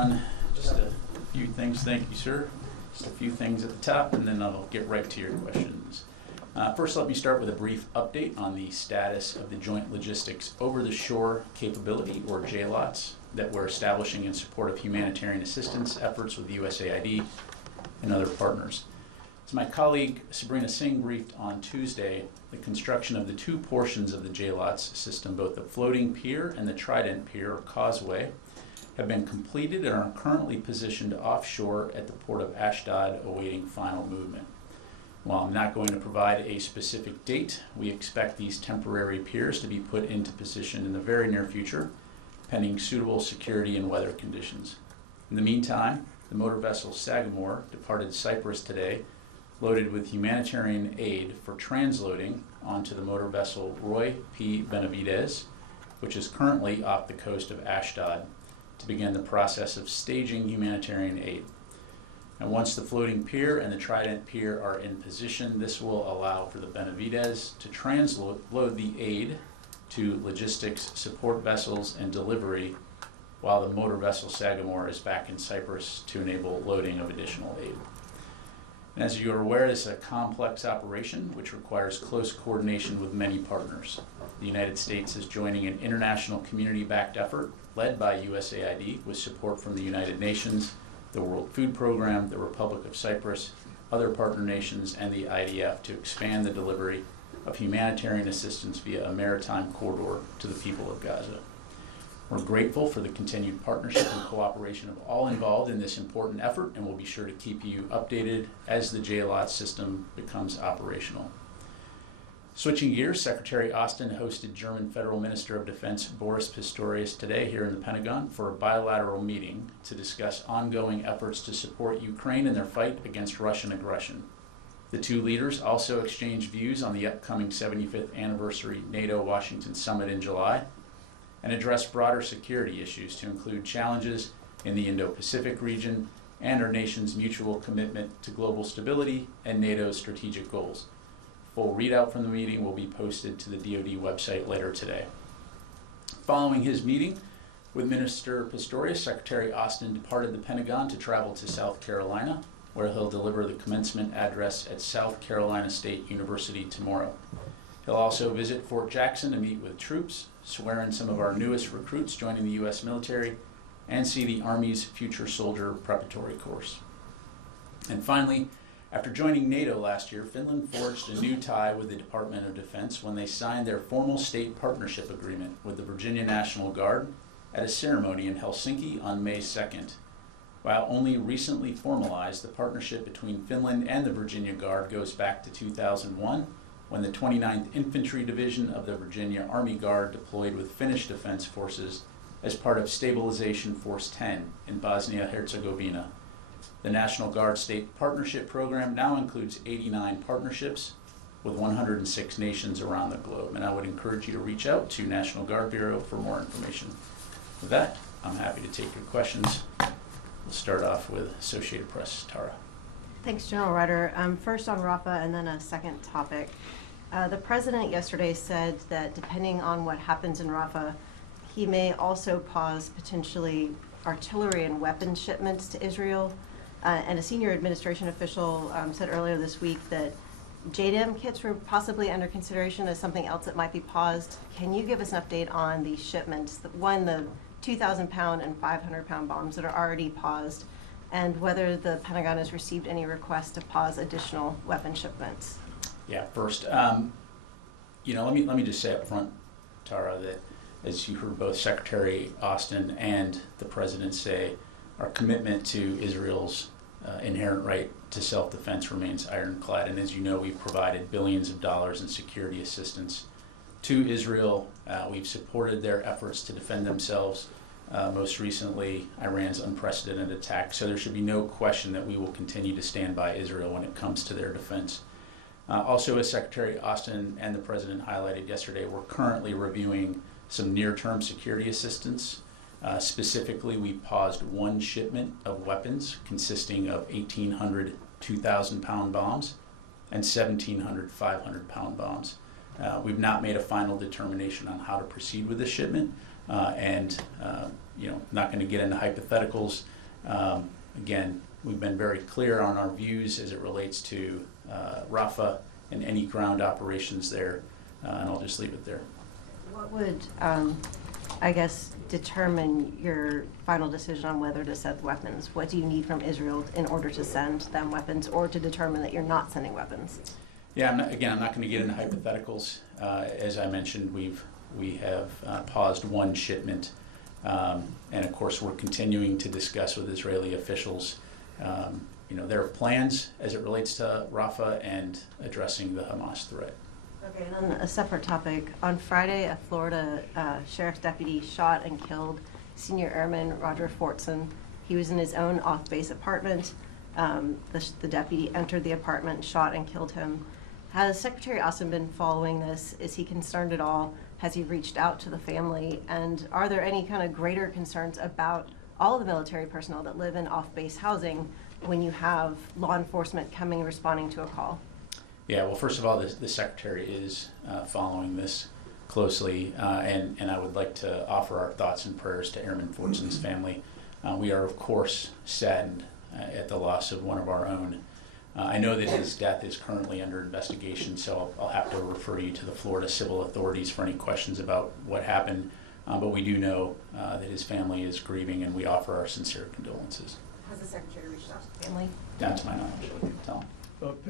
everyone. Just a few things, thank you, sir. Just a few things at the top, and then I'll get right to your questions. First, let me start with a brief update on the status of the Joint Logistics Over-the-Shore Capability, or JLOTS, that we're establishing in support of humanitarian assistance efforts with USAID and other partners. As my colleague Sabrina Singh briefed on Tuesday, the construction of the two portions of the JLOTS system, both the floating pier and the trident pier, or causeway, have been completed and are currently positioned offshore at the port of Ashdod, awaiting final movement. While I'm not going to provide a specific date, we expect these temporary piers to be put into position in the very near future, pending suitable security and weather conditions. In the meantime, the motor vessel Sagamore departed Cyprus today, loaded with humanitarian aid for transloading onto the motor vessel Roy P. Benavides, which is currently off the coast of Ashdod, to begin the process of staging humanitarian aid. And once the floating pier and the trident pier are in position, this will allow for the Benavides to transload the aid to logistics support vessels and delivery, while the motor vessel Sagamore is back in Cyprus to enable loading of additional aid. And as you are aware, this is a complex operation which requires close coordination with many partners. The United States is joining an international community-backed effort led by USAID with support from the United Nations, the World Food Program, the Republic of Cyprus, other partner nations, and the IDF to expand the delivery of humanitarian assistance via a maritime corridor to the people of Gaza. We're grateful for the continued partnership and cooperation of all involved in this important effort, and we'll be sure to keep you updated as the JLOT system becomes operational. Switching gears, Secretary Austin hosted German Federal Minister of Defense Boris Pistorius today here in the Pentagon for a bilateral meeting to discuss ongoing efforts to support Ukraine in their fight against Russian aggression. The two leaders also exchanged views on the upcoming 75th anniversary NATO-Washington summit in July, and address broader security issues to include challenges in the Indo-Pacific region and our nation's mutual commitment to global stability and NATO's strategic goals. Full readout from the meeting will be posted to the DoD website later today. Following his meeting with Minister Pistorius, Secretary Austin departed the Pentagon to travel to South Carolina, where he'll deliver the commencement address at South Carolina State University tomorrow. He'll also visit Fort Jackson to meet with troops, swear in some of our newest recruits joining the U.S. military, and see the Army's Future Soldier Preparatory Course. And finally, after joining NATO last year, Finland forged a new tie with the Department of Defense when they signed their formal state partnership agreement with the Virginia National Guard at a ceremony in Helsinki on May 2nd. While only recently formalized, the partnership between Finland and the Virginia Guard goes back to 2001, when the 29th Infantry Division of the Virginia Army Guard deployed with Finnish Defense Forces as part of Stabilization Force 10 in Bosnia-Herzegovina. The National Guard State Partnership Program now includes 89 partnerships with 106 nations around the globe, and I would encourage you to reach out to National Guard Bureau for more information. With that, I'm happy to take your questions. We'll start off with Associated Press, Tara. Thanks, General Ryder. First on Rafah and then a second topic. The president yesterday said that depending on what happens in Rafah, he may also pause potentially artillery and weapons shipments to Israel. And a senior administration official said earlier this week that JDAM kits were possibly under consideration as something else that might be paused. Can you give us an update on the shipments, the 2,000-pound and 500-pound bombs that are already paused, and whether the Pentagon has received any requests to pause additional weapon shipments? Yeah, first, let me just say up front, Tara, that as you heard both Secretary Austin and the President say, our commitment to Israel's inherent right to self-defense remains ironclad. And as you know, we've provided billions of dollars in security assistance to Israel. We've supported their efforts to defend themselves. Most recently, Iran's unprecedented attack. So there should be no question that we will continue to stand by Israel when it comes to their defense. Also, as Secretary Austin and the President highlighted yesterday, we're currently reviewing some near-term security assistance. Specifically, we paused one shipment of weapons consisting of 1,800 2,000-pound bombs and 1,700 500-pound bombs. We've not made a final determination on how to proceed with this shipment, and not going to get into hypotheticals. Again, we've been very clear on our views as it relates to Rafah and any ground operations there, and I'll just leave it there. What would, I guess, determine your final decision on whether to send weapons? What do you need from Israel in order to send them weapons, or to determine that you're not sending weapons? Yeah, I'm not going to get into hypotheticals. As I mentioned, we have paused one shipment, and of course we're continuing to discuss with Israeli officials, their plans as it relates to Rafah and addressing the Hamas threat. Okay, and then a separate topic. On Friday, a Florida sheriff's deputy shot and killed Senior Airman Roger Fortson. He was in his own off-base apartment. The deputy entered the apartment, shot and killed him. Has Secretary Austin been following this? Is he concerned at all? Has he reached out to the family? And are there any kind of greater concerns about all of the military personnel that live in off-base housing when you have law enforcement coming and responding to a call? Yeah, well, first of all, the Secretary is following this closely, and I would like to offer our thoughts and prayers to Airman Fortson's family. We are, of course, saddened at the loss of one of our own. I know that his death is currently under investigation, so I'll have to refer you to the Florida civil authorities for any questions about what happened. But we do know that his family is grieving, and we offer our sincere condolences. Has the Secretary reached out to the family? Down to my knowledge, I can tell.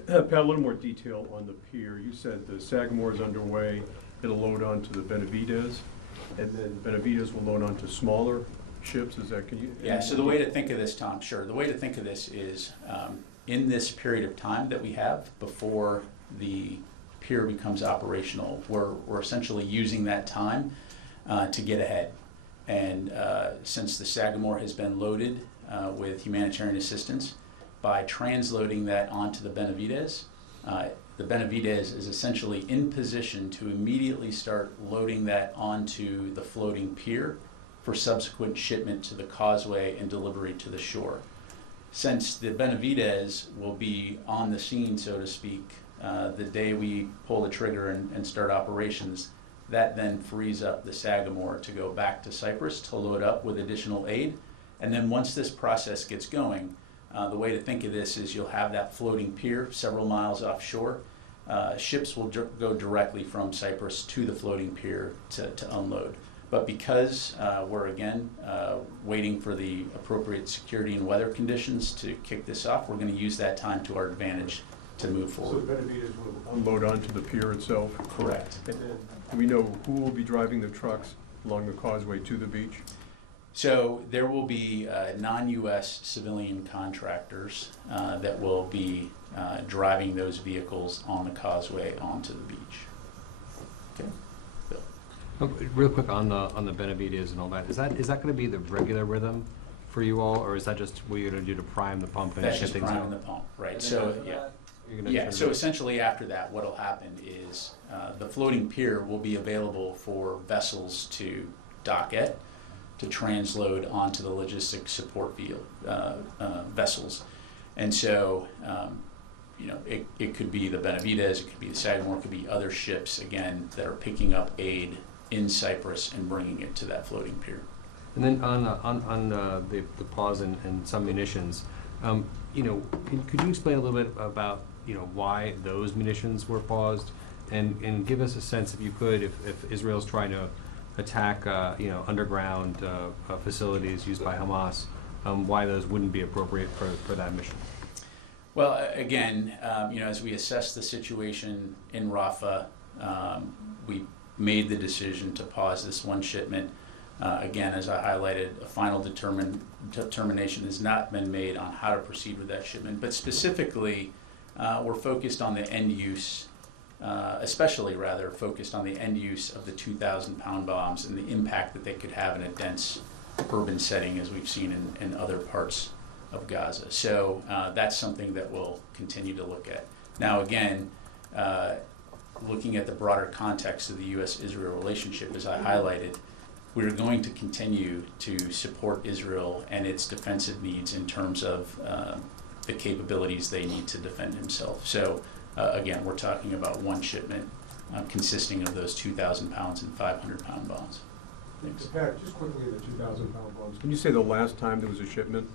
Pat, a little more detail on the pier. You said the Sagamore is underway. It'll load onto the Benavidez, and then Benavidez will load onto smaller ships. Is that, Yeah, so the way to think of this, Tom, sure. The way to think of this is in this period of time that we have before the pier becomes operational, we're essentially using that time to get ahead. And since the Sagamore has been loaded with humanitarian assistance, by transloading that onto the Benavidez is essentially in position to immediately start loading that onto the floating pier for subsequent shipment to the causeway and delivery to the shore. Since the Benavidez will be on the scene, so to speak, the day we pull the trigger and start operations, that then frees up the Sagamore to go back to Cyprus to load up with additional aid. And then once this process gets going, the way to think of this is you'll have that floating pier several miles offshore. Ships will go directly from Cyprus to the floating pier to unload. But because we're again waiting for the appropriate security and weather conditions to kick this off, we're going to use that time to our advantage to move forward. So the Benavidez will unload onto the pier itself? Correct. And then do we know who will be driving the trucks along the causeway to the beach? So there will be non-U.S. civilian contractors that will be driving those vehicles on the causeway onto the beach. Okay. Bill. Real quick on the Benavidez and all that, is that going to be the regular rhythm for you all, or is that just what you're going to do to prime the pump and That's shut just things priming out? the pump, right? So so essentially after that, what'll happen is the floating pier will be available for vessels to dock at, to transload onto the logistics support vessels. And so, it could be the Benavidez, it could be the Sagamore, it could be other ships, again, that are picking up aid in Cyprus and bringing it to that floating pier. And then on the pause and some munitions, could you explain a little bit about why those munitions were paused, and give us a sense, if you could, if Israel's trying to attack underground facilities used by Hamas, why those wouldn't be appropriate for that mission? Well, again, as we assess the situation in Rafah, we made the decision to pause this one shipment. Again, as I highlighted, a final determination has not been made on how to proceed with that shipment, but specifically, we're focused on the end use, especially rather focused on the end use of the 2,000-pound bombs and the impact that they could have in a dense urban setting, as we've seen in other parts of Gaza. So that's something that we'll continue to look at. Now, again, looking at the broader context of the U.S.-Israel relationship, as I highlighted, we're going to continue to support Israel and its defensive needs in terms of the capabilities they need to defend himself. So again, we're talking about one shipment consisting of those 2,000 pounds and 500-pound bombs. Thanks. Pat, just quickly, the 2,000-pound bombs. Can you say the last time there was a shipment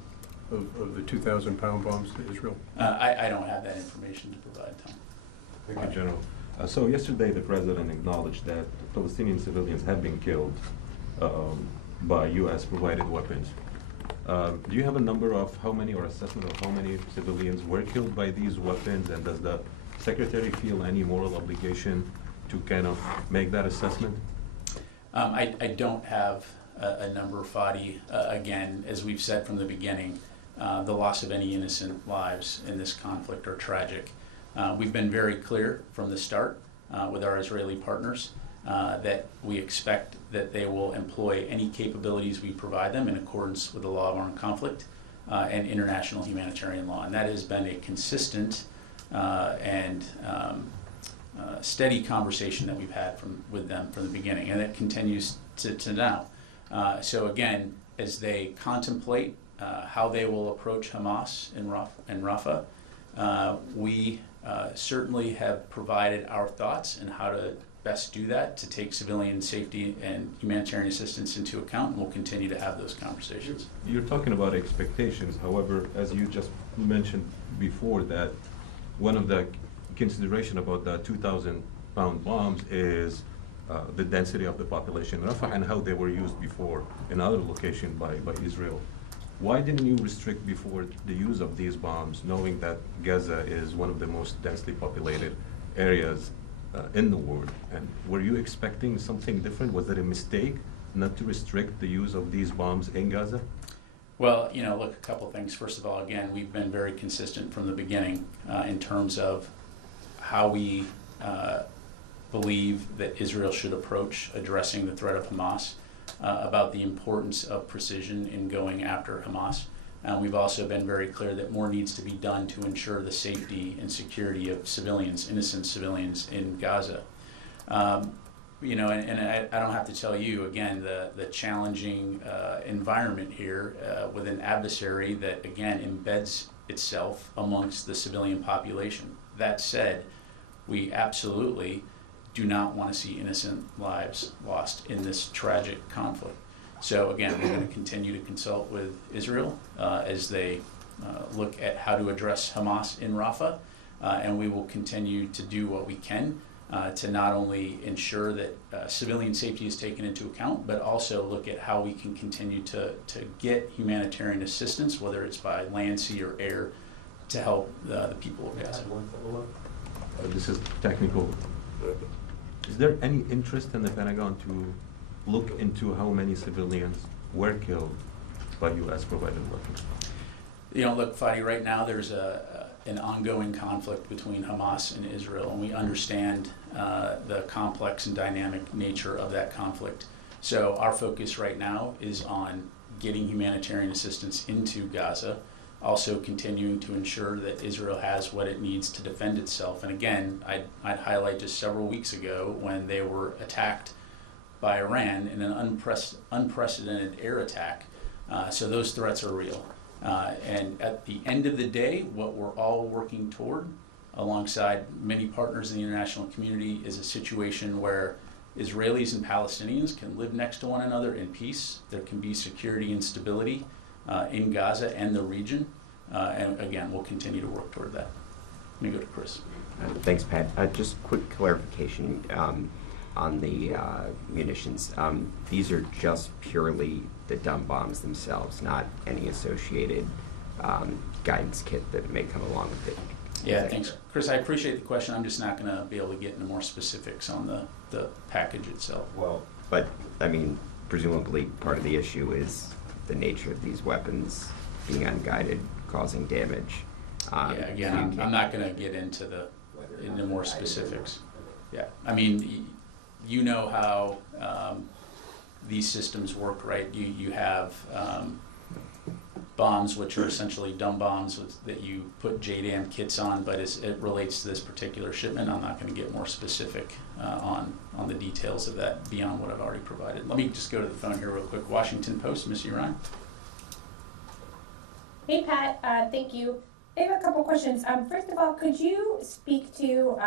of the 2,000-pound bombs to Israel? I don't have that information to provide, Tom. Thank you, General. So yesterday, the president acknowledged that Palestinian civilians have been killed by U.S.-provided weapons. Do you have a number of how many, or assessment of how many civilians were killed by these weapons, and does the Secretary feel any moral obligation to kind of make that assessment? I don't have a number, Fadi. Again, as we've said from the beginning, the loss of any innocent lives in this conflict are tragic. We've been very clear from the start with our Israeli partners that we expect that they will employ any capabilities we provide them in accordance with the law of armed conflict and international humanitarian law. And that has been a consistent and steady conversation that we've had with them from the beginning, and it continues to now. So again, as they contemplate how they will approach Hamas in Rafah, we certainly have provided our thoughts on how to best do that to take civilian safety and humanitarian assistance into account, and we'll continue to have those conversations. You're talking about expectations. However, as you just mentioned before, that one of the consideration about the 2,000-pound bombs is the density of the population in Rafah and how they were used before in other locations by Israel. Why didn't you restrict before the use of these bombs, knowing that Gaza is one of the most densely populated areas in the world? And were you expecting something different? Was it a mistake not to restrict the use of these bombs in Gaza? Well, look, a couple things. First of all, again, we've been very consistent from the beginning in terms of how we believe that Israel should approach addressing the threat of Hamas, about the importance of precision in going after Hamas. We've also been very clear that more needs to be done to ensure the safety and security of civilians, innocent civilians in Gaza. And I don't have to tell you, again, the challenging environment here with an adversary that, again, embeds itself amongst the civilian population. That said, we absolutely do not want to see innocent lives lost in this tragic conflict. So again, we're going to continue to consult with Israel as they look at how to address Hamas in Rafah, and we will continue to do what we can to not only ensure that civilian safety is taken into account, but also look at how we can continue to get humanitarian assistance, whether it's by land, sea, or air, to help the people of Gaza. This is technical. Is there any interest in the Pentagon to look into how many civilians were killed by U.S.-provided weapons? Look, Fadi, right now there's an ongoing conflict between Hamas and Israel, and we understand the complex and dynamic nature of that conflict. So our focus right now is on getting humanitarian assistance into Gaza, also continuing to ensure that Israel has what it needs to defend itself. And again, I'd highlight just several weeks ago when they were attacked by Iran in an unprecedented air attack. So those threats are real. And at the end of the day, what we're all working toward, alongside many partners in the international community, is a situation where Israelis and Palestinians can live next to one another in peace. There can be security and stability in Gaza and the region. And again, we'll continue to work toward that. Let me go to Chris. Thanks, Pat. Just quick clarification on the munitions. These are just purely the dumb bombs themselves, not any associated guidance kit that may come along with it. Yeah, thanks. Chris, I appreciate the question. I'm just not going to be able to get into more specifics on the package itself. Well, but, I mean, presumably part of the issue is the nature of these weapons being unguided, causing damage. Yeah, again, I'm not going to get into more specifics. Yeah, I mean, you know how these systems work, right? You have bombs, which are essentially dumb bombs that you put JDAM kits on, but as it relates to this particular shipment, I'm not going to get more specific on the details of that beyond what I've already provided. Let me just go to the phone here real quick. Washington Post, Miss Ryan. Hey Pat, thank you. I have a couple questions. First of all, could you speak to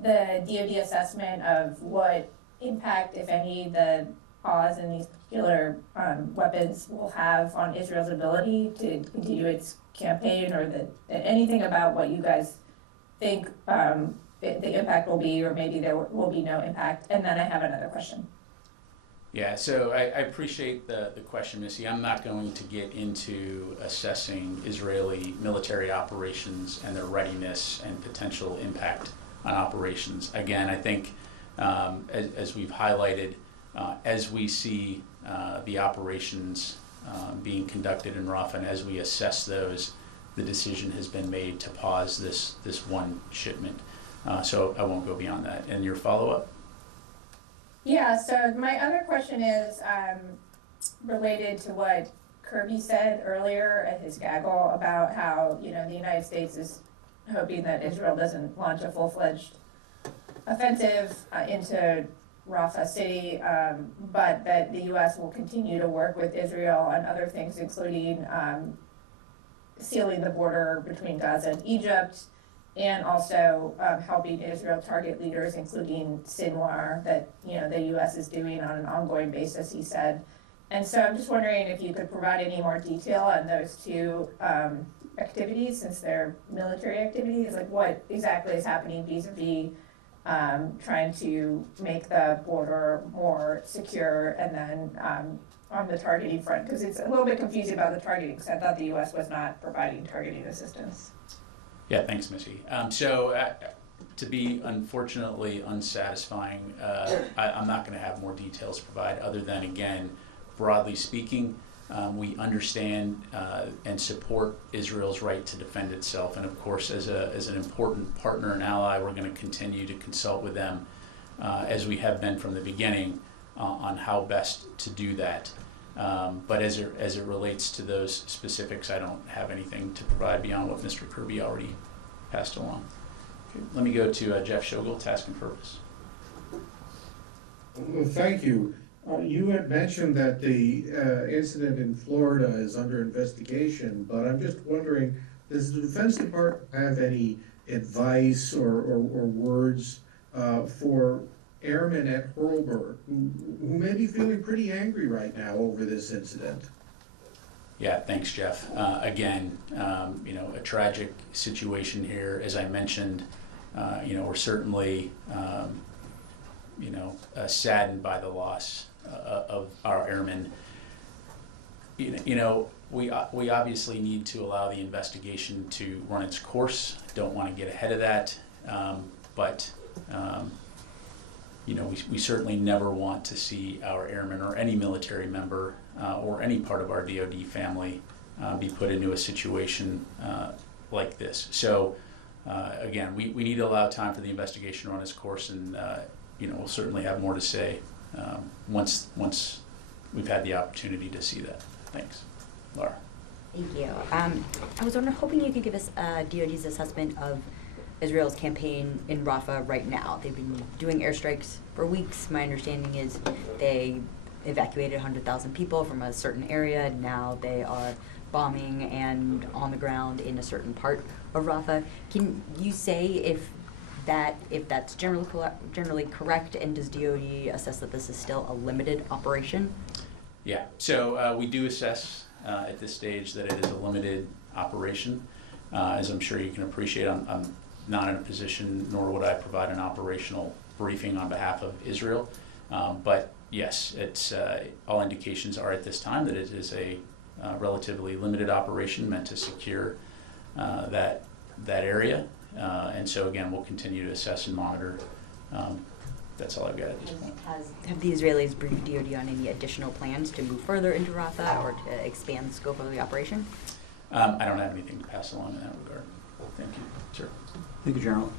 the DoD assessment of what impact, if any, the pause in these particular weapons will have on Israel's ability to continue its campaign, or anything about what you guys think the impact will be, or maybe there will be no impact? And then I have another question. Yeah, so I appreciate the question, Missy. I'm not going to get into assessing Israeli military operations and their readiness and potential impact on operations. Again, I think as we've highlighted, as we see the operations being conducted in Rafah, and as we assess those, the decision has been made to pause this one shipment. So I won't go beyond that. And your follow-up? Yeah, so my other question is related to what Kirby said earlier at his gaggle about how, the United States is hoping that Israel doesn't launch a full-fledged offensive into Rafah City, but that the U.S. will continue to work with Israel on other things, including sealing the border between Gaza and Egypt, and also helping Israel target leaders, including Sinwar, that the U.S. is doing on an ongoing basis, he said. And so I'm just wondering if you could provide any more detail on those two activities, since they're military activities, like what exactly is happening vis-a-vis trying to make the border more secure, and then on the targeting front, because it's a little bit confusing about the targeting, because I thought the U.S. was not providing targeting assistance. Yeah, thanks, Missy. To be unfortunately unsatisfying, I'm not going to have more details to provide, other than, again, broadly speaking, we understand and support Israel's right to defend itself, and of course, as an important partner and ally, we're going to continue to consult with them, as we have been from the beginning, on how best to do that. But as it relates to those specifics, I don't have anything to provide beyond what Mr. Kirby already passed along. Okay, let me go to Jeff Shogel, Task and Purpose. Well, thank you. You had mentioned that the incident in Florida is under investigation, but I'm just wondering, does the Defense Department have any advice or words for airmen at Hurlburt who may be feeling pretty angry right now over this incident? Yeah, thanks, Jeff. Again, a tragic situation here. As I mentioned, we're certainly, saddened by the loss of our airmen. We obviously need to allow the investigation to run its course. Don't want to get ahead of that, but we certainly never want to see our airmen or any military member or any part of our DoD family be put into a situation like this. So again, we need to allow time for the investigation to run its course, and we'll certainly have more to say once we've had the opportunity to see that. Thanks. Laura. Thank you. I was hoping you could give us DoD's assessment of Israel's campaign in Rafah right now. They've been doing airstrikes for weeks. My understanding is they evacuated 100,000 people from a certain area. Now they are bombing and on the ground in a certain part of Rafah. Can you say if that's generally correct, and does DoD assess that this is still a limited operation? Yeah, so we do assess at this stage that it is a limited operation. As I'm sure you can appreciate, I'm not in a position, nor would I provide an operational briefing on behalf of Israel. But yes, it's all indications are at this time that it is a relatively limited operation meant to secure that area. And so again, we'll continue to assess and monitor. That's all I've got at this point. Have the Israelis briefed DoD on any additional plans to move further into Rafah or to expand the scope of the operation? I don't have anything to pass along in that regard. Thank you. Sure. Thank you, General.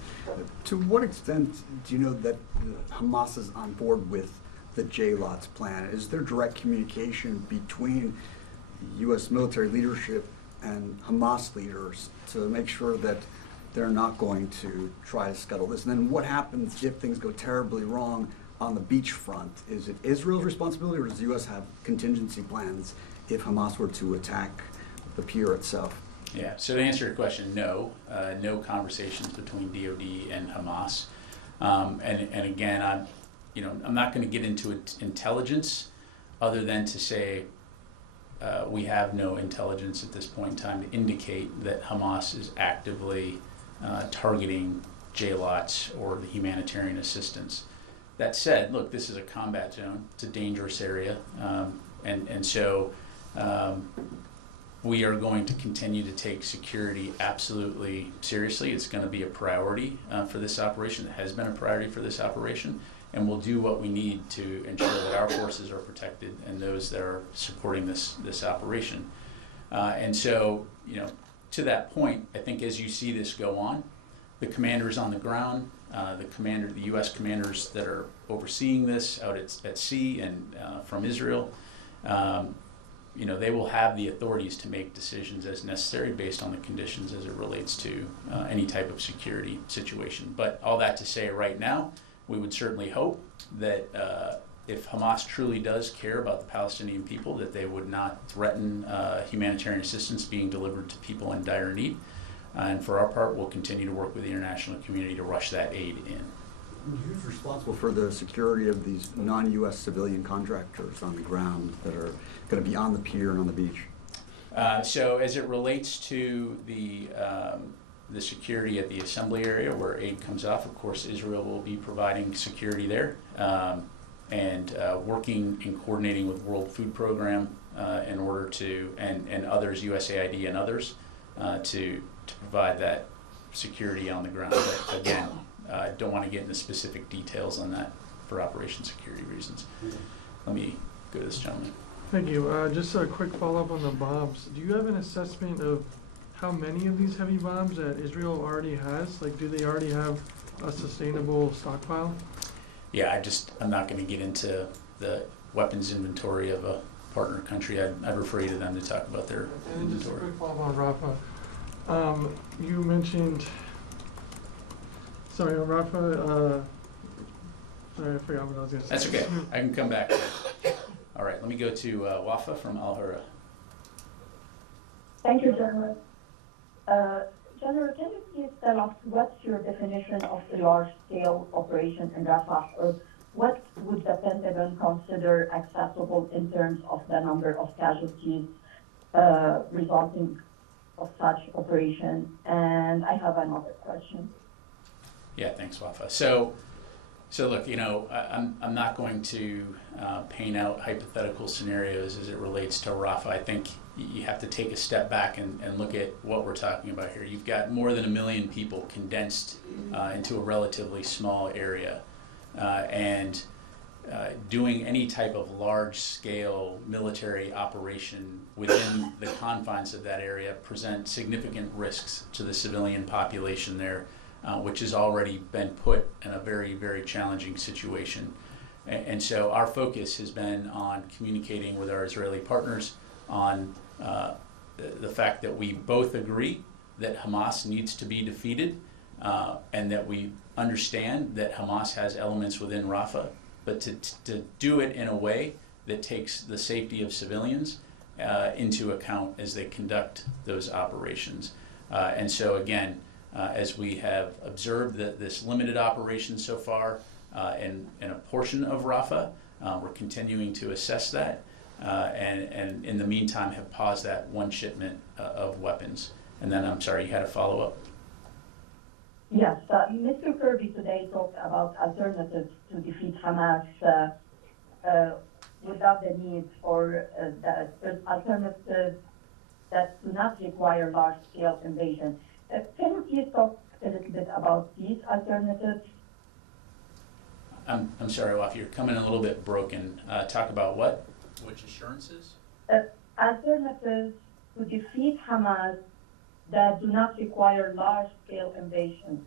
To what extent do you know that Hamas is on board with the JLOTS plan? Is there direct communication between U.S. military leadership and Hamas leaders to make sure that they're not going to try to scuttle this? And then what happens if things go terribly wrong on the beach front? Is it Israel's responsibility, or does the U.S. have contingency plans if Hamas were to attack the pier itself? Yeah, so to answer your question, no. No conversations between DoD and Hamas. And again, I'm not going to get into intelligence other than to say we have no intelligence at this point in time to indicate that Hamas is actively targeting JLOTs or the humanitarian assistance. That said, look, this is a combat zone. It's a dangerous area. And so we are going to continue to take security absolutely seriously. It's going to be a priority for this operation. It has been a priority for this operation. And we'll do what we need to ensure that our forces are protected and those that are supporting this operation. And so, to that point, I think as you see this go on, the commanders on the ground, the U.S. commanders that are overseeing this out at sea and from Israel, they will have the authorities to make decisions as necessary based on the conditions as it relates to any type of security situation. But all that to say, right now, we would certainly hope that if Hamas truly does care about the Palestinian people, that they would not threaten humanitarian assistance being delivered to people in dire need. And for our part, we'll continue to work with the international community to rush that aid in. Who's responsible for the security of these non-U.S. civilian contractors on the ground that are going to be on the pier and on the beach? So as it relates to the security at the assembly area where aid comes off, of course, Israel will be providing security there and working and coordinating with World Food Program in order to, and others, USAID and others, to provide that security on the ground. But again, I don't want to get into specific details on that for operation security reasons. Let me go to this gentleman. Thank you. Just a quick follow-up on the bombs. Do you have an assessment of how many of these heavy bombs that Israel already has? Like, do they already have a sustainable stockpile? Yeah, I'm not going to get into the weapons inventory of a partner country. I'd refer you to them to talk about their and inventory. Just a quick follow-up on Rafah. You mentioned, sorry, on Rafah, sorry, I forgot what I was going to say. That's okay. I can come back. All right, let me go to Wafa from Al Hurra. Thank you, General. General, can you please tell us what's your definition of a large-scale operation in Rafah, or what would the Pentagon consider acceptable in terms of the number of casualties resulting of such operation? And I have another question. Yeah, thanks, Wafa. So look, I'm not going to paint out hypothetical scenarios as it relates to Rafah. I think you have to take a step back and look at what we're talking about here. You've got more than 1 million people condensed into a relatively small area. And doing any type of large-scale military operation within the confines of that area presents significant risks to the civilian population there, which has already been put in a very, very challenging situation. And so our focus has been on communicating with our Israeli partners on the fact that we both agree that Hamas needs to be defeated and that we understand that Hamas has elements within Rafah, but to do it in a way that takes the safety of civilians into account as they conduct those operations. And so again, as we have observed this limited operation so far in a portion of Rafah, we're continuing to assess that and in the meantime have paused that one shipment of weapons. And then, I'm sorry, you had a follow-up? Yes, Mr. Kirby today talked about alternatives to defeat Hamas without the need for the alternatives that do not require large-scale invasion. Can you please talk a little bit about these alternatives? I'm sorry, Waf, you're coming in a little bit broken. Talk about what? Which assurances? Alternatives to defeat Hamas that do not require large-scale invasion.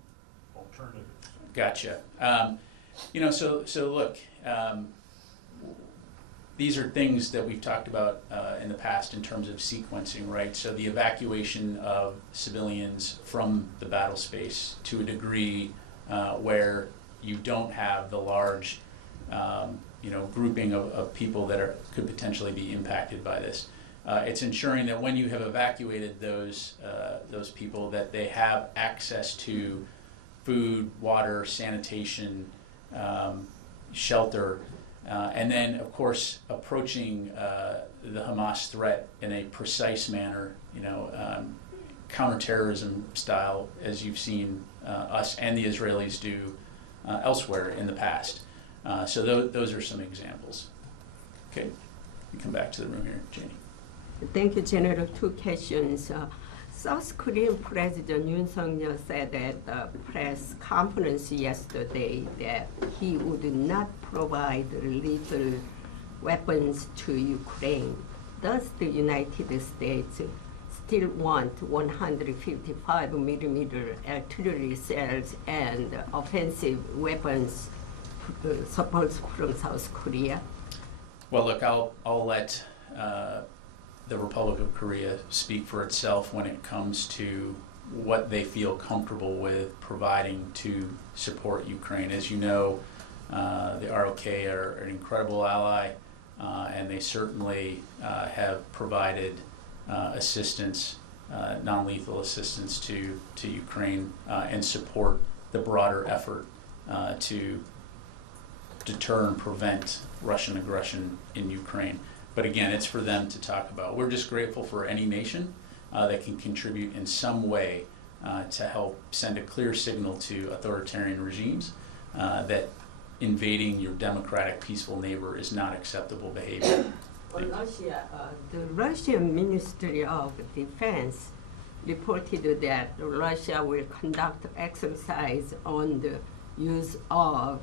Alternatives. Gotcha. So look, these are things that we've talked about in the past in terms of sequencing, right? So the evacuation of civilians from the battle space to a degree where you don't have the large, grouping of people that could potentially be impacted by this. It's ensuring that when you have evacuated those people, that they have access to food, water, sanitation, shelter, and then, of course, approaching the Hamas threat in a precise manner, counterterrorism style, as you've seen us and the Israelis do elsewhere in the past. So those are some examples. Okay, we come back to the room here, Janie. Thank you, General. Two questions. South Korean President Yoon Suk-yeol said at the press conference yesterday that he would not provide lethal weapons to Ukraine. Does the United States still want 155 millimeter artillery cells and offensive weapons supports from South Korea? Well, look, I'll let the Republic of Korea speak for itself when it comes to what they feel comfortable with providing to support Ukraine. As you know, the ROK are an incredible ally, and they certainly have provided assistance, non-lethal assistance to Ukraine, and support the broader effort to deter and prevent Russian aggression in Ukraine. But again, it's for them to talk about. We're just grateful for any nation that can contribute in some way to help send a clear signal to authoritarian regimes that invading your democratic, peaceful neighbor is not acceptable behavior. On Russia, the Russian Ministry of Defense reported that Russia will conduct exercise on the use of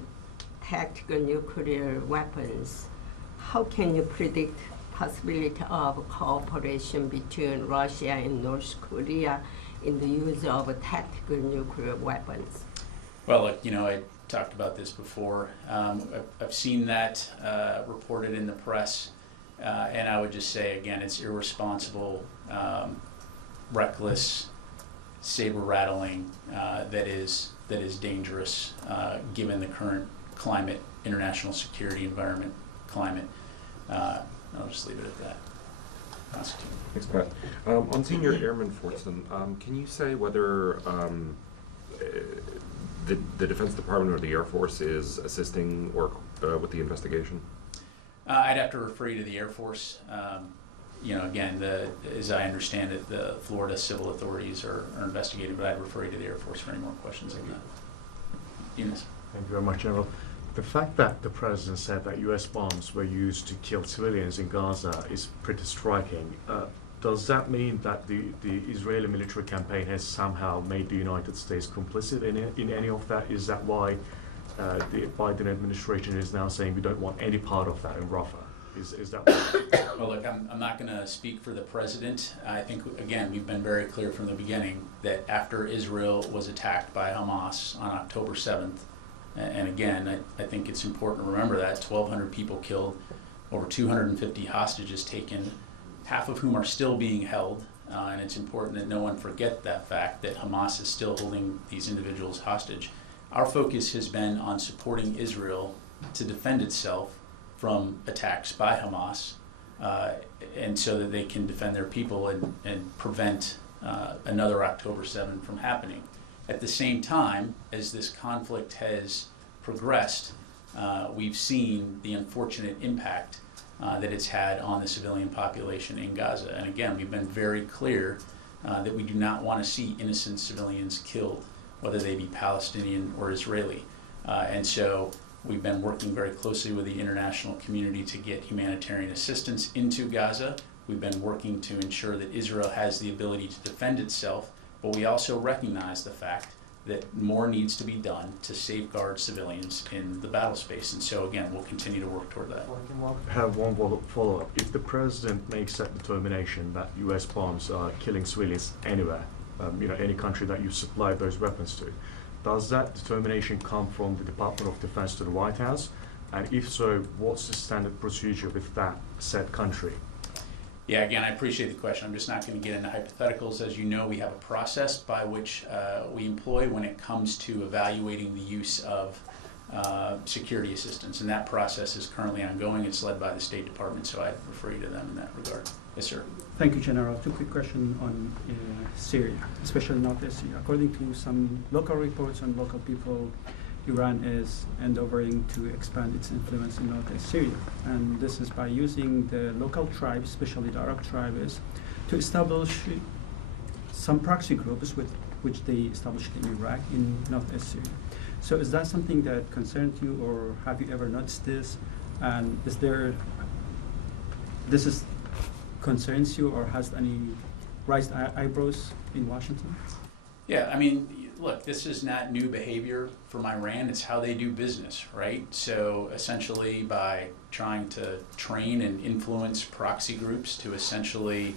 tactical nuclear weapons. How can you predict possibility of cooperation between Russia and North Korea in the use of tactical nuclear weapons? Well, look, I talked about this before. I've seen that reported in the press, and I would just say, again, it's irresponsible, reckless, saber-rattling that is dangerous given the current climate, international security environment climate. I'll just leave it at that. Thanks, Pat. On Senior Airman Fortson, can you say whether the Defense Department or the Air Force is assisting or with the investigation? I'd have to refer you to the Air Force. Again, as I understand it, the Florida civil authorities are investigating, but I'd refer you to the Air Force for any more questions like that. Eunice. Thank you very much, General. The fact that the President said that U.S. bombs were used to kill civilians in Gaza is pretty striking. Does that mean that the Israeli military campaign has somehow made the United States complicit in any of that? Is that why the Biden administration is now saying we don't want any part of that in Rafah? Is that why? Well, look, I'm not going to speak for the President. I think, again, we've been very clear from the beginning that after Israel was attacked by Hamas on October 7th, and again, I think it's important to remember that 1,200 people killed, over 250 hostages taken, half of whom are still being held, and it's important that no one forget that fact, that Hamas is still holding these individuals hostage. Our focus has been on supporting Israel to defend itself from attacks by Hamas, and so that they can defend their people and prevent another October 7 from happening. At the same time, as this conflict has progressed, we've seen the unfortunate impact that it's had on the civilian population in Gaza. And again, we've been very clear that we do not want to see innocent civilians killed, whether they be Palestinian or Israeli. And so we've been working very closely with the international community to get humanitarian assistance into Gaza. We've been working to ensure that Israel has the ability to defend itself, but we also recognize the fact that more needs to be done to safeguard civilians in the battle space. And so, again, we'll continue to work toward that. I have one follow-up. If the President makes that determination that U.S. bombs are killing civilians anywhere, any country that you supply those weapons to, does that determination come from the Department of Defense to the White House? And if so, what's the standard procedure with that said country? Yeah, again, I appreciate the question. I'm just not going to get into hypotheticals. As you know, we have a process by which we employ when it comes to evaluating the use of security assistance, and that process is currently ongoing. It's led by the State Department, so I'd refer you to them in that regard. Yes, sir. Thank you, General. Two quick questions on Syria, especially northern Syria. According to some local reports and local people, Iran is endeavoring to expand its influence in northeast Syria. And this is by using the local tribes, especially the Arab tribes, to establish some proxy groups with which they established in Iraq in northeast Syria. So is that something that concerns you, or have you ever noticed this? And this concerns you, or has any raised eyebrows in Washington? Yeah, I mean, look, this is not new behavior from Iran. It's how they do business, right? So essentially by trying to train and influence proxy groups to essentially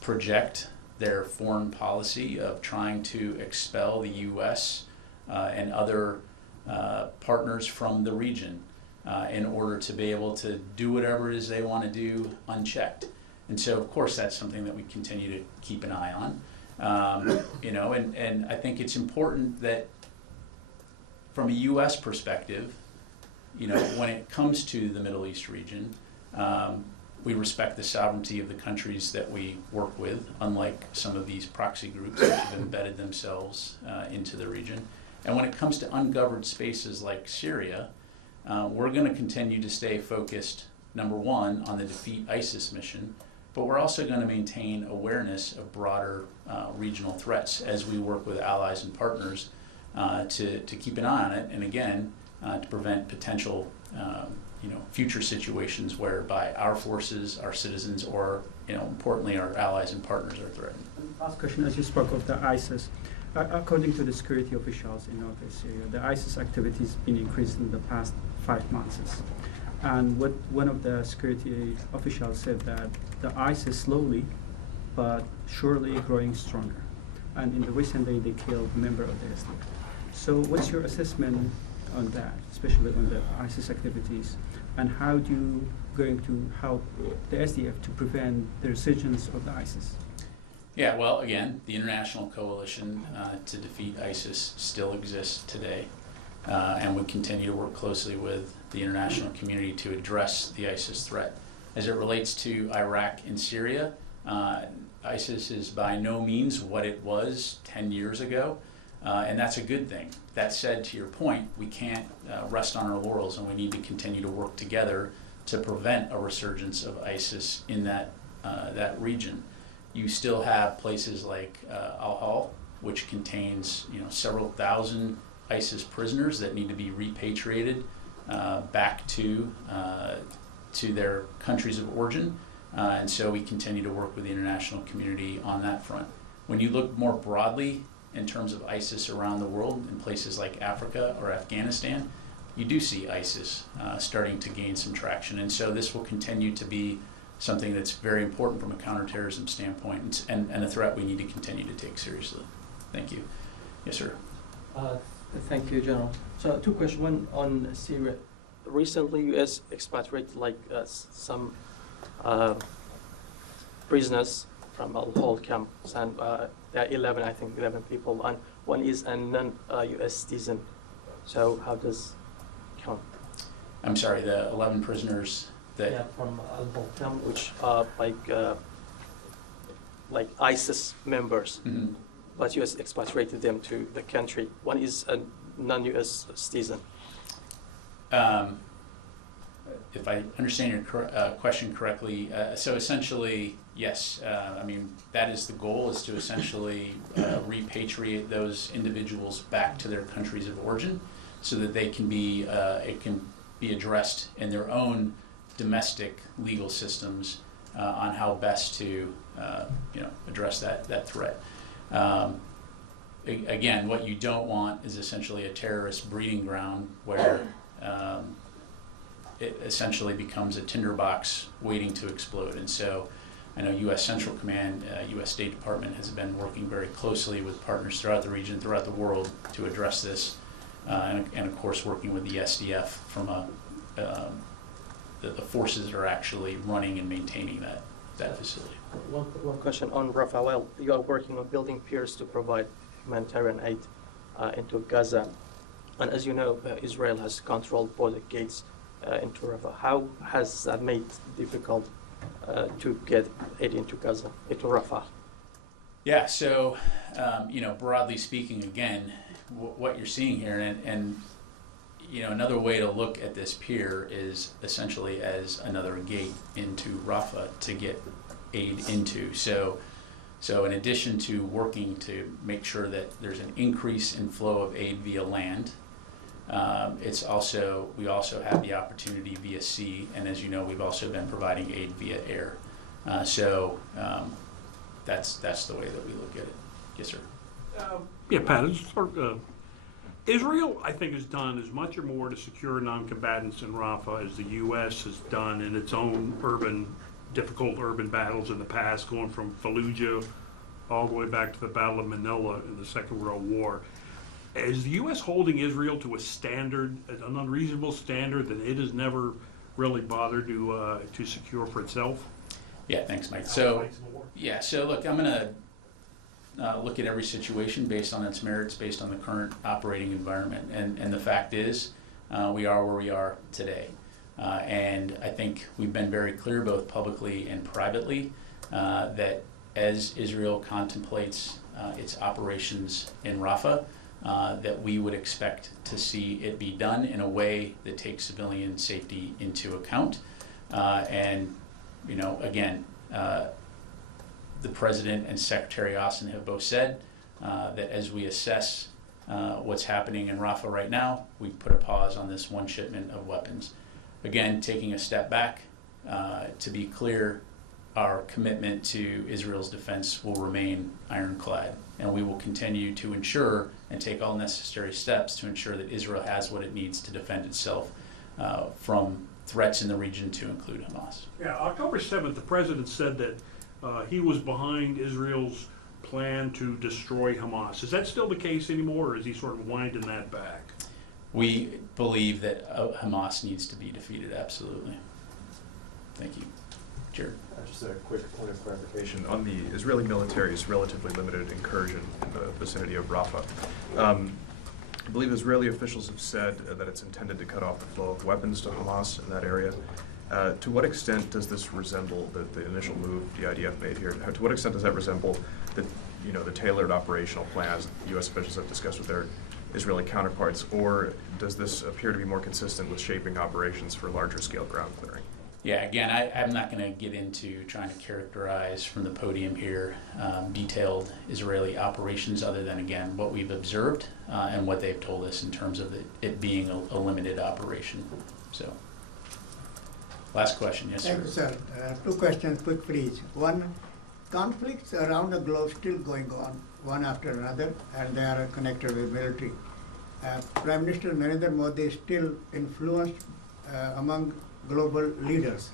project their foreign policy of trying to expel the U.S. And other partners from the region in order to be able to do whatever it is they want to do unchecked. And so, of course, that's something that we continue to keep an eye on. And I think it's important that from a U.S. perspective, when it comes to the Middle East region, we respect the sovereignty of the countries that we work with, unlike some of these proxy groups that have embedded themselves into the region. And when it comes to ungoverned spaces like Syria, we're going to continue to stay focused, number one, on the Defeat ISIS mission, but we're also going to maintain awareness of broader regional threats as we work with allies and partners to keep an eye on it, and again, to prevent potential future situations whereby our forces, our citizens, or importantly, our allies and partners are threatened. Last question, as you spoke of the ISIS, according to the security officials in northeast Syria, the ISIS activity has been increased in the past 5 months. And what one of the security officials said that the ISIS slowly but surely growing stronger. And in the recent day, they killed a member of the SDF. So what's your assessment on that, especially on the ISIS activities? And how do you going to help the SDF to prevent the resurgence of the ISIS? Yeah, well, again, the international coalition to defeat ISIS still exists today, and we continue to work closely with the international community to address the ISIS threat. As it relates to Iraq and Syria, ISIS is by no means what it was 10 years ago, and that's a good thing. That said, to your point, we can't rest on our laurels, and we need to continue to work together to prevent a resurgence of ISIS in that region. You still have places like Al-Hol, which contains several thousand ISIS prisoners that need to be repatriated back to their countries of origin, and so we continue to work with the international community on that front. When you look more broadly in terms of ISIS around the world, in places like Africa or Afghanistan, you do see ISIS starting to gain some traction, and so this will continue to be something that's very important from a counterterrorism standpoint, and a threat we need to continue to take seriously. Thank you. Yes, sir. Thank you, General. So 2 questions. One on Syria. Recently, U.S. expatriated some prisoners from Al-Hol camps, and there are 11 people, and one is a non-U.S. citizen. So how does count? I'm sorry, the 11 prisoners that from Al-Hol camp, which are like ISIS members, but U.S. expatriated them to the country. One is a non-U.S. citizen. If I understand your question correctly, so essentially, yes. That is the goal, is to essentially repatriate those individuals back to their countries of origin, so that they can be addressed in their own domestic legal systems on how best to address that threat. Again, what you don't want is essentially a terrorist breeding ground where it essentially becomes a tinderbox waiting to explode. And so I know U.S. Central Command, U.S. State Department has been working very closely with partners throughout the region, throughout the world, to address this, and of course working with the SDF from the forces that are actually running and maintaining that facility. One question on Rafah. Well, you are working on building piers to provide humanitarian aid into Gaza. And as you know, Israel has controlled border gates into Rafah. How has that made it difficult to get aid into Gaza, into Rafah? Yeah, so, broadly speaking, again, what you're seeing here, and you know, another way to look at this pier is essentially as another gate into Rafah to get aid into. So in addition to working to make sure that there's an increase in flow of aid via land, we also have the opportunity via sea, and as you know, we've also been providing aid via air. That's the way that we look at it. Yes, sir. Yeah, Pat, Israel, I think, has done as much or more to secure non-combatants in Rafah as the U.S. has done in its own difficult urban battles in the past, going from Fallujah all the way back to the Battle of Manila in the Second World War. Is the U.S. holding Israel to a standard, an unreasonable standard that it has never really bothered to secure for itself? Yeah, thanks, Mike. So look, I'm going to look at every situation based on its merits, based on the current operating environment. And the fact is, we are where we are today. And I think we've been very clear, both publicly and privately, that as Israel contemplates its operations in Rafah, that we would expect to see it be done in a way that takes civilian safety into account. And, you know, again, the President and Secretary Austin have both said that as we assess what's happening in Rafah right now, we put a pause on this one shipment of weapons. Again, taking a step back, to be clear, our commitment to Israel's defense will remain ironclad, and we will continue to ensure and take all necessary steps to ensure that Israel has what it needs to defend itself from threats in the region, to include Hamas. Yeah, October 7th, the President said that he was behind Israel's plan to destroy Hamas. Is that still the case anymore, or is he sort of winding that back? We believe that Hamas needs to be defeated, absolutely. Thank you. Jared. Just a quick point of clarification. On the Israeli military's relatively limited incursion in the vicinity of Rafah, I believe Israeli officials have said that it's intended to cut off the flow of weapons to Hamas in that area. To what extent does this resemble the initial move the IDF made here? To what extent does that resemble the tailored operational plans that U.S. officials have discussed with their Israeli counterparts, or does this appear to be more consistent with shaping operations for larger scale ground clearing? Yeah, again, I'm not going to get into trying to characterize from the podium here detailed Israeli operations, other than, again, what we've observed and what they've told us in terms of it being a limited operation. So, last question. Yes, sir. Thank you, sir. Two questions, quick please. One, conflicts around the globe still going on, one after another, and they are connected with military. Prime Minister Narendra Modi is still influenced among global leaders.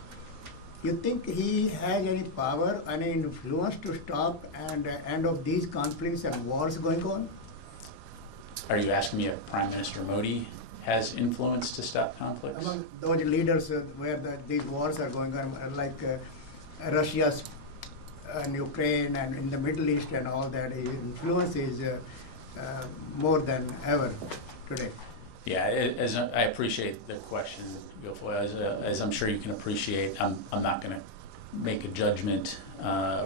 You think he has any power, any influence to stop and end of these conflicts and wars going on? Are you asking me if Prime Minister Modi has influence to stop conflicts? Among those leaders where these wars are going on, like Russia's and Ukraine and in the Middle East and all that, his influence is more than ever today. Yeah, as I appreciate the question, as I'm sure you can appreciate, I'm not going to make a judgment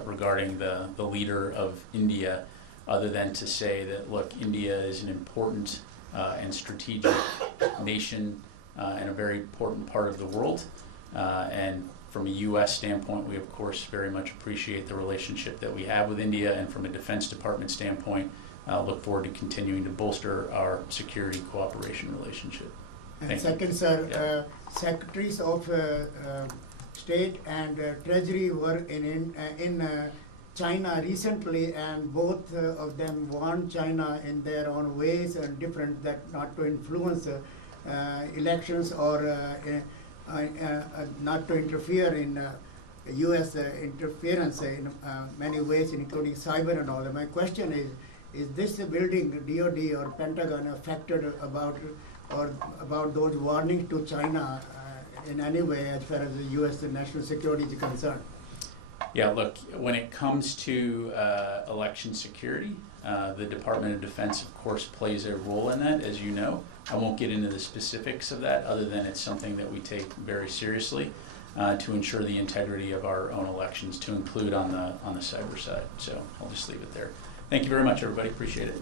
regarding the leader of India, other than to say that, look, India is an important and strategic nation and a very important part of the world. And from a U.S. standpoint, we of course very much appreciate the relationship that we have with India, and from a Defense Department standpoint, look forward to continuing to bolster our security cooperation relationship. And second, sir, Secretaries of State and Treasury were in China recently, and both of them warned China in their own ways and different, that not to influence elections or not to interfere in U.S. interference in many ways, including cyber and all that. My question is this building, DOD or Pentagon, affected about those warnings to China in any way as far as the U.S. national security is concerned? Yeah, look, when it comes to election security, the Department of Defense, of course, plays a role in that, as you know. I won't get into the specifics of that, other than it's something that we take very seriously to ensure the integrity of our own elections, to include on the cyber side. So I'll just leave it there. Thank you very much, everybody. Appreciate it.